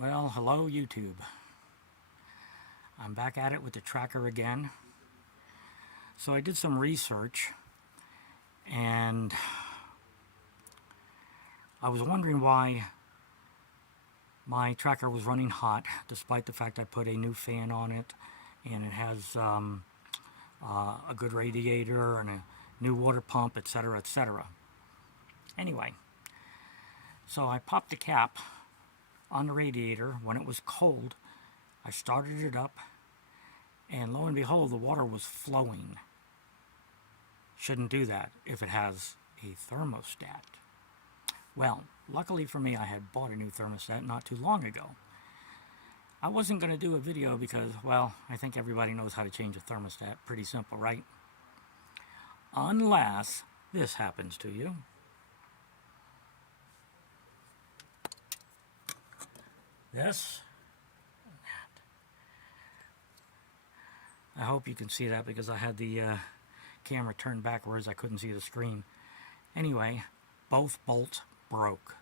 Well, hello YouTube. I'm back at it with the tracker again. So I did some research and I was wondering why my tracker was running hot despite the fact I put a new fan on it and it has a good radiator and a new water pump, etc., etc. Anyway, so I popped the cap on the radiator when it was cold. I started it up and lo and behold, the water was flowing. Shouldn't do that if it has a thermostat. Well, luckily for me, I had bought a new thermostat not too long ago. I wasn't going to do a video because, well, I think everybody knows how to change a thermostat. Pretty simple, right? Unless this happens to you. This. I hope you can see that because I had the camera turned backwards. I couldn't see the screen. Anyway, both bolts broke.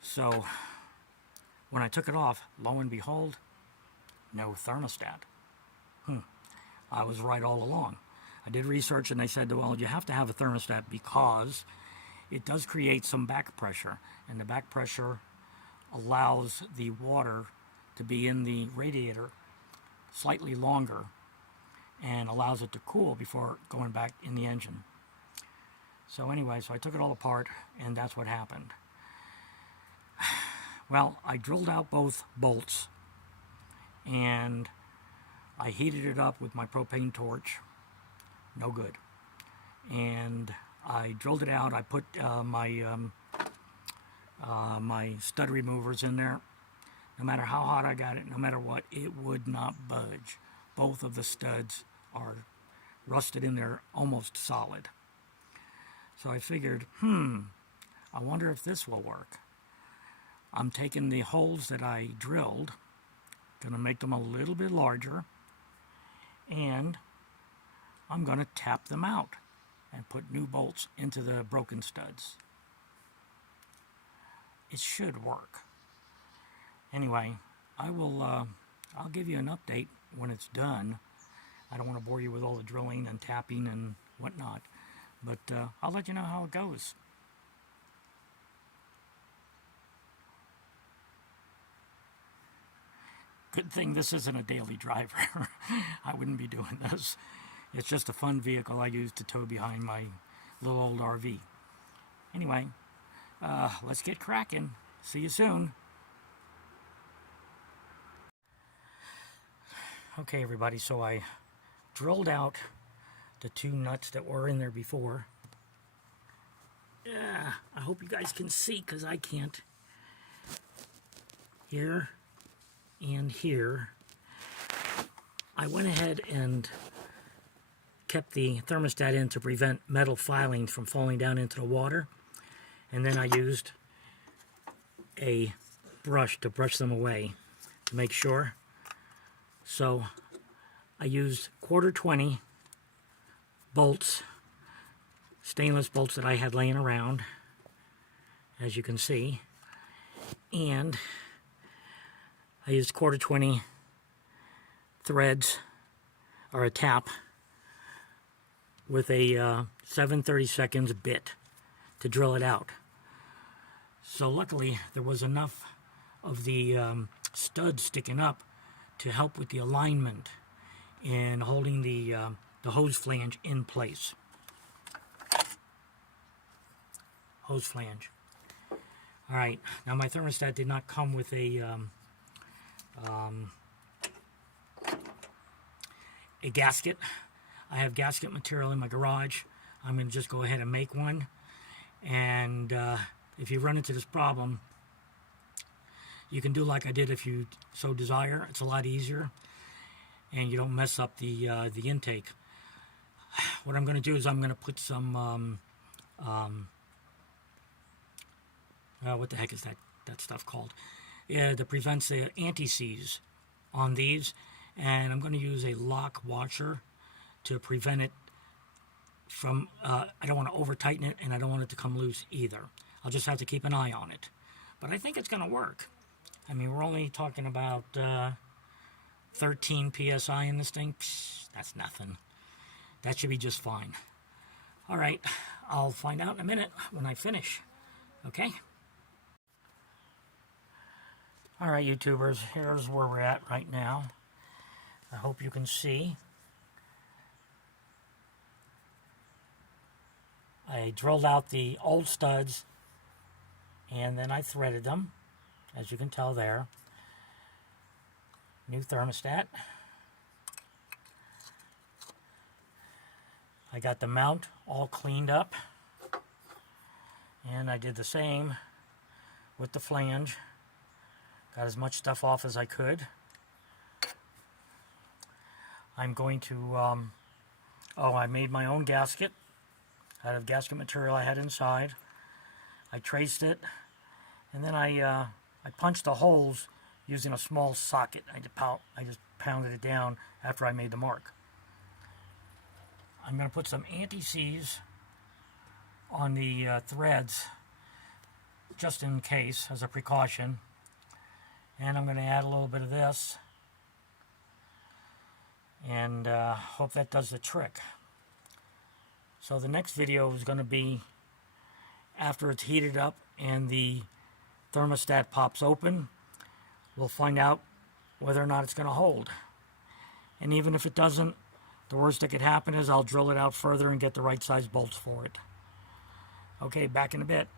So when I took it off, lo and behold, no thermostat. I was right all along. I did research and they said, well, you have to have a thermostat because it does create some back pressure, and the back pressure allows the water to be in the radiator slightly longer and allows it to cool before going back in the engine. So anyway, so I took it all apart and that's what happened. Well, I drilled out both bolts and I heated it up with my propane torch. No good. And I drilled it out. I put my stud removers in there. No matter how hot I got it, no matter what, it would not budge. Both of the studs are rusted in there almost solid. So I figured, I wonder if this will work. I'm taking the holes that I drilled, gonna make them a little bit larger, and I'm gonna tap them out and put new bolts into the broken studs. It should work. Anyway, I'll give you an update when it's done. I don't want to bore you with all the drilling and tapping and whatnot, but I'll let you know how it goes. Good thing this isn't a daily driver. I wouldn't be doing this. It's just a fun vehicle I use to tow behind my little old RV. Anyway, let's get cracking. See you soon. Okay, everybody, so I drilled out the two nuts that were in there before. I hope you guys can see because I can't. Here and here. I went ahead and kept the thermostat in to prevent metal filings from falling down into the water. And then I used a brush to brush them away to make sure. So I used 1/4-20 bolts, stainless bolts that I had laying around, as you can see. And I used 1/4-20 threads, or a tap, with a 7/32 bit to drill it out. So luckily there was enough of the stud sticking up to help with the alignment and holding the hose flange in place. Hose flange. All right, now my thermostat did not come with a gasket. I have gasket material in my garage. I'm going to just go ahead and make one. And if you run into this problem, you can do like I did if you so desire. It's a lot easier, and you don't mess up the intake. What I'm going to do is I'm going to put some what the heck is that stuff called? Yeah, that prevents the anti-seize on these, and I'm going to use a lock washer to prevent it from. I don't want to over tighten it, and I don't want it to come loose either. I'll just have to keep an eye on it. but I think it's going to work. I mean, we're only talking about 13 psi in this thing. Psh, that's nothing. That should be just fine. All right, I'll find out in a minute when I finish. Okay? All right, YouTubers, here's where we're at right now. I hope you can see. I drilled out the old studs and then I threaded them, as you can tell there. New thermostat. I got the mount all cleaned up, and I did the same with the flange. Got as much stuff off as I could. I'm going to, I made my own gasket out of gasket material I had inside. I traced it, and then I punched the holes using a small socket. I just pounded it down after I made the mark. I'm going to put some anti-seize on the threads just in case, as a precaution. And I'm going to add a little bit of this, and hope that does the trick. So the next video is going to be after it's heated up and the thermostat pops open. We'll find out whether or not it's going to hold. And even if it doesn't, the worst that could happen is I'll drill it out further and get the right size bolts for it. Okay, back in a bit.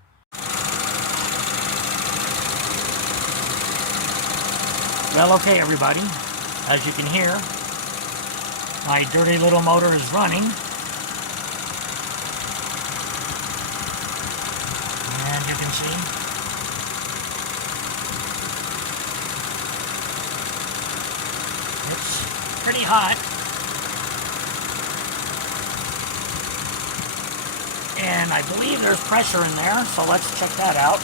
Well, okay, everybody. As you can hear, my dirty little motor is running. And you can see. It's pretty hot. And I believe there's pressure in there, so let's check that out.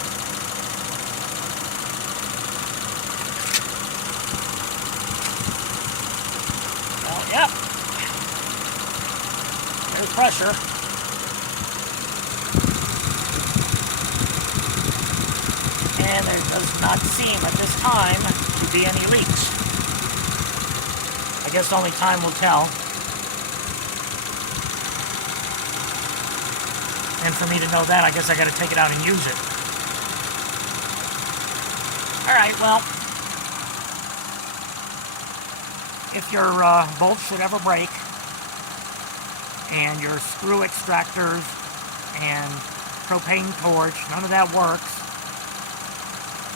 Well, yep. There's pressure. And there does not seem at this time to be any leaks. I guess only time will tell. And for me to know that, I guess I got to take it out and use it. Alright, well, if your bolts should ever break, and your screw extractors and propane torch, none of that works,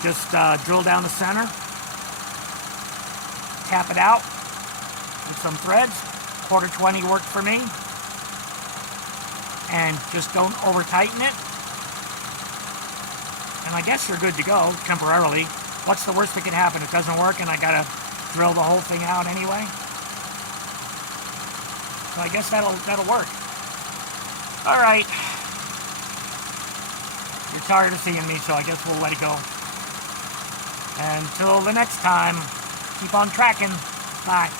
just drill down the center, tap it out with some threads. 1/4-20 worked for me. And just don't over tighten it. And I guess you're good to go temporarily. What's the worst that can happen? It doesn't work and I gotta drill the whole thing out anyway. So I guess that'll work. Alright. You're tired of seeing me, so I guess we'll let it go. Until the next time, keep on tracking. Bye.